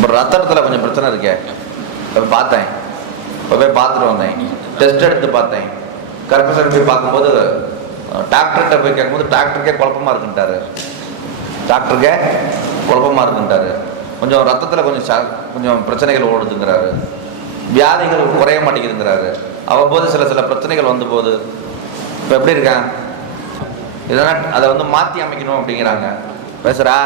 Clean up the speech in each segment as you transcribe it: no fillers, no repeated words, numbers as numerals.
அப்புறம் ரத்தத்தில் கொஞ்சம் பிரச்சனை இருக்கே, போய் பார்த்தேன். போய் பார்த்துட்டு வந்தேன். டெஸ்ட் எடுத்து பார்த்தேன். கர்ப்பசாமி போய் பார்க்கும்போது டாக்டர்கிட்ட போய் கேட்கும்போது டாக்டருக்கே குழப்பமாக இருக்குன்ட்டாரு. டாக்டருக்கே குழப்பமாக இருக்குன்ட்டாரு. கொஞ்சம் ரத்தத்தில் கொஞ்சம் பிரச்சனைகள் ஓடுதுங்கிறாரு. வியாதிகள் குறைய மாட்டேங்குதுங்கிறாரு. அவ்வப்போது சில பிரச்சனைகள் வந்து போகுது. இப்போ எப்படி இருக்கேன், இதெல்லாம் அதை வந்து மாற்றி அமைக்கணும் அப்படிங்கிறாங்க. பேசுகிறா,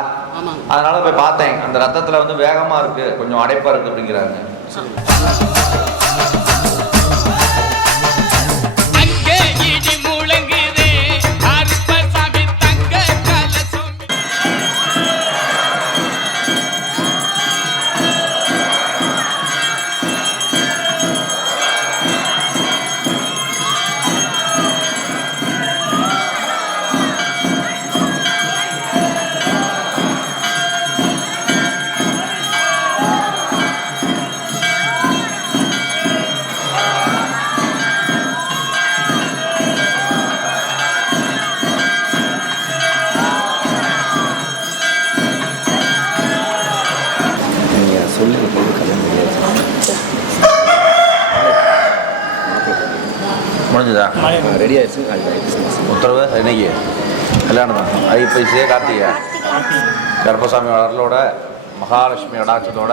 அதனால போய் பார்த்தேன். அந்த ரத்தத்தில் வந்து வேகமாக இருக்குது, கொஞ்சம் அடைப்பாக இருக்குது அப்படிங்கிறாங்க. முடிஞ்சுதா? ரெடி ஆயிடுச்சு. உத்தரவு இன்னைக்கு கல்யாணம் தான். ஐப்பசியே கார்த்திகை. கர்ப்பசாமி அருளோட மகாலட்சுமி அடாட்சத்தோட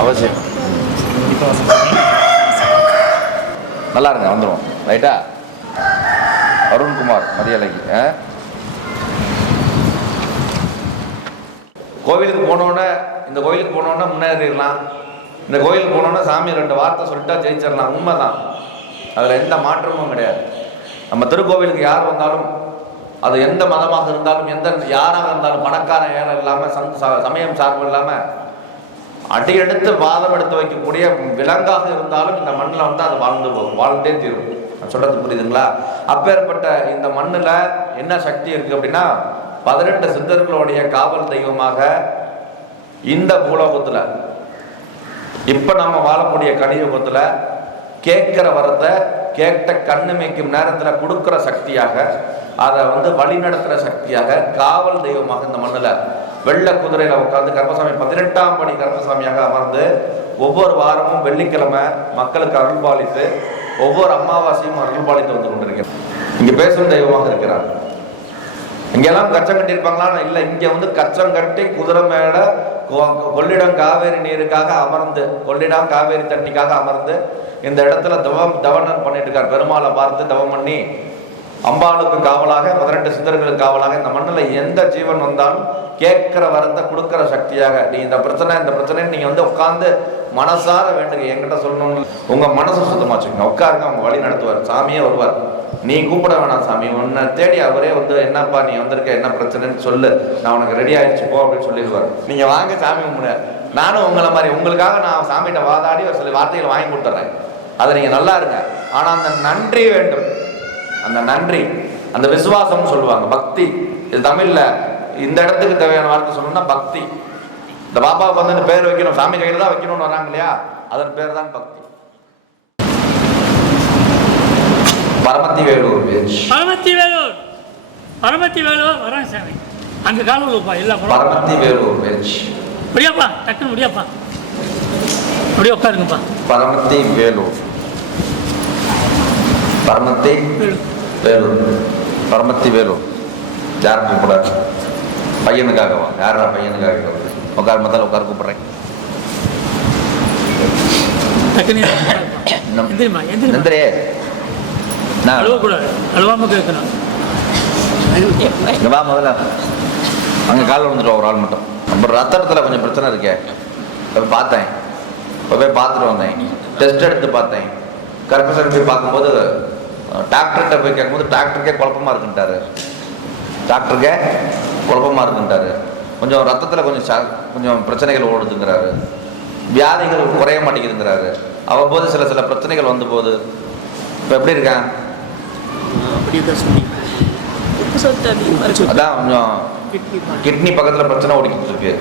அவசியம். நல்லா இருங்க, வந்துடும். ரைட்டா? அருண்குமார் மதியலைக்கு. கோவிலுக்கு போனோடனே, இந்த கோயிலுக்கு போனோடனே முன்னேறிடலாம். இந்த கோயிலுக்கு போனோடனே சாமி 2 வார்த்தை சொல்லிட்டா ஜெயிச்சிடலாம். உண்மைதான், அதில் எந்த மாற்றமும் கிடையாது. நம்ம திருக்கோவிலுக்கு யார் வந்தாலும், அது எந்த மதமாக இருந்தாலும், எந்த யாராக இருந்தாலும், பணக்கார ஏழை இல்லாமல், சமயம் சார்பு இல்லாமல், அடியெடுத்து வாதம் எடுத்து வைக்கக்கூடிய விலங்காக இருந்தாலும் இந்த மண்ணில் வந்து அது வாழ்ந்தே தீரும். நான் சொல்றது புரியுதுங்களா? அப்பேற்பட்ட இந்த மண்ணில் என்ன சக்தி இருக்கு அப்படின்னா, 18 சித்தர்களுடைய காவல் தெய்வமாக இந்த பூலோகத்தில், இப்போ நம்ம வாழக்கூடிய கலியுகத்தில் கேட்கிற வரத்தை கேட்ட கண்ணு மேய்க்கும் நேரத்தில் கொடுக்குற சக்தியாக, அதை வந்து வழி நடத்துகிற சக்தியாக, காவல் தெய்வமாக இந்த மண்ணில் வெள்ளை குதிரையில் உட்காந்து கர்ப்பசாமி 18ஆம் படி கர்ப்பசாமியாக அமர்ந்து ஒவ்வொரு வாரமும் வெள்ளிக்கிழமை மக்களுக்கு அருள்பாலித்து ஒவ்வொரு அமாவாசையும் அருள்பாலித்து வந்து கொண்டிருக்கிறார். இங்கே பேசும் தெய்வமாக இருக்கிறார். இங்கெல்லாம் கச்சம் கட்டி இருப்பாங்களா? இல்லை, இங்கே வந்து கச்சம் கட்டி குதிரை மேல கொள்ளிடம் காவேரி நீருக்காக அமர்ந்து, கொள்ளிடம் காவேரி தண்ணிக்காக அமர்ந்து இந்த இடத்துல தவனம் பண்ணிட்டு இருக்கார். பெருமாளை பார்த்து தவம் பண்ணி அம்பாளுக்கு காவலாக, 18 சித்தர்களுக்கு காவலாக இந்த மண்ணில் எந்த ஜீவன் வந்தாலும் கேட்கிற வரத்தை கொடுக்கிற சக்தியாக, நீ இந்த பிரச்சனை நீங்க வந்து உட்காந்து மனசார வேண்டுங்க. என்கிட்ட சொல்லணும்னு உங்க மனசை சுத்தமா வச்சுக்கோங்க. உட்காருங்க, அவங்க வழி நடத்துவார். சாமியே வருவார். நீ கூப்பிட வேணாம், சாமி உன்னை தேடி அவரே வந்து, என்னப்பா நீ வந்திருக்க, என்ன பிரச்சனைன்னு சொல்லு, நான் உனக்கு ரெடி ஆயிடுச்சு போ அப்படின்னு சொல்லிடுவார். நீங்க வாங்க சாமி கும்பிட. நானும் உங்களை மாதிரி உங்களுக்காக நான் சாமிகிட்ட வாதாடி ஒரு சில வார்த்தைகள் வாங்கி கொடுத்துட்றேன். அதை நீங்க நல்லா இருங்க. ஆனா அந்த நன்றி வேண்டும். அந்த நன்றி, அந்த விசுவாசம் சொல்லுவாங்க, பக்தி. இது தமிழ்ல இந்த இடத்துக்கு தேவையான வார்த்தை சொல்லணும்னா பக்தி. இந்த பாப்பாவுக்கு வந்து பேர் வைக்கணும், சாமி கையில தான் வைக்கணும்னு வராங்க இல்லையா, அதன் பேர் தான் பக்தி. பரமத்தி வேலூர் பேச்சு. பரமத்தி வேலூர் வராங்க சாமி. அங்க காலூர்ப்பா இல்ல பரமத்தி வேலூர் பேச்சு. முடியாப்பா, டக்குன்னு முடியாப்பா, அப்படியே உட்காருங்கப்பா. பரமத்தி வேலூர். பரமத்தி வேலூர். பரமத்தி வேலூர். யாருக்கு கூட பையனுக்காகவா? யாரா பையனுக்காக? உட்கார், முதல்ல உட்கார கூப்பிடுறேன். நந்திரே, நான் அழுவக்கூடாது, அழுவாம கேட்கணும். வா, முதல்ல அங்கே காலில் வந்துட்டோம் ஒரு ஆள் மட்டும். அப்புறம் ரத்தத்தில் கொஞ்சம் பிரச்சனை இருக்கே, போய் பார்த்தேன். போய் பார்த்துட்டு வந்தேன். டெஸ்ட் எடுத்து பார்த்தேன். கர்ப்பசாமி போய் பார்க்கும்போது டாக்டர்கிட்ட போய் கேட்கும்போது டாக்டருக்கே குழப்பமாக இருக்குன்ட்டாரு. டாக்டருக்கே குழப்பமாக இருக்குன்ட்டாரு. கொஞ்சம் ரத்தத்தில் கொஞ்சம் பிரச்சனைகள் ஓடுதுங்கிறாரு. வியாதிகள் குறைய மாட்டேங்குதுங்கிறாரு. அவ்வப்போது சில பிரச்சனைகள் வந்து போகுது. இப்போ எப்படி இருக்கேன், அதான் கொஞ்சம் கிட்னி பக்கத்தில் பிரச்சனை ஓடிக்கிட்டு இருக்கு.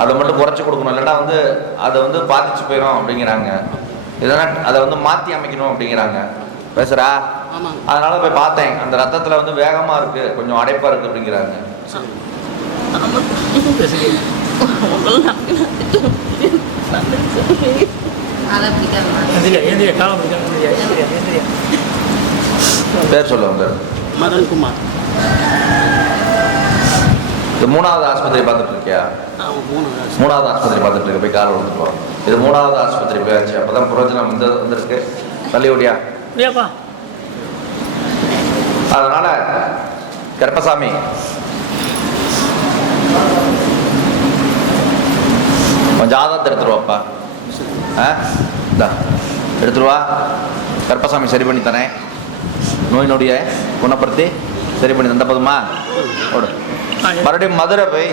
அதை மட்டும் குறைச்சி கொடுக்கணும், இல்லைன்னா வந்து அதை வந்து பாதிச்சு போயிடும் அப்படிங்கிறாங்க. இதெல்லாம் அதை வந்து மாற்றி அமைக்கணும் அப்படிங்கிறாங்க. பேசுகிறா ஆமாங்க. அதனால போய் பார்த்தேன், அந்த ரத்தத்தில் வந்து வேகமாக இருக்குது, கொஞ்சம் அடைப்பாக இருக்குது அப்படிங்கிறாங்க. அதை பிடிக்காதுமா. எந்திரியா எந்திரியா காலம் பிடிக்காது. எந்திரியா எந்திரியா எந்திரியா. பேர் சொல்லுவாங்க பேர். மதன்குமார். இது 3வது ஆஸ்பத்திரி பார்த்துட்டு இருக்கியா? மூணு 3வது ஆஸ்பத்திரி பார்த்துட்டு இருக்க, போய் கால் விழுந்துருவோம். இது 3வது ஆஸ்பத்திரி போயாச்சு, அப்போ தான் புரோஜனம் வந்துருக்கு. தள்ளி ஓடியா. முடியாப்பா. அதனால கருப்பசாமி கொஞ்சம் ஜாதகத்தை எடுத்துருவாப்பா. இந்தா எடுத்துருவா. கருப்பசாமி சரி பண்ணி தரேன், நோய் நொடியை குணப்படுத்தி சரி பண்ணி தந்த போதுமா? மறுபடியும் மதுரை போய்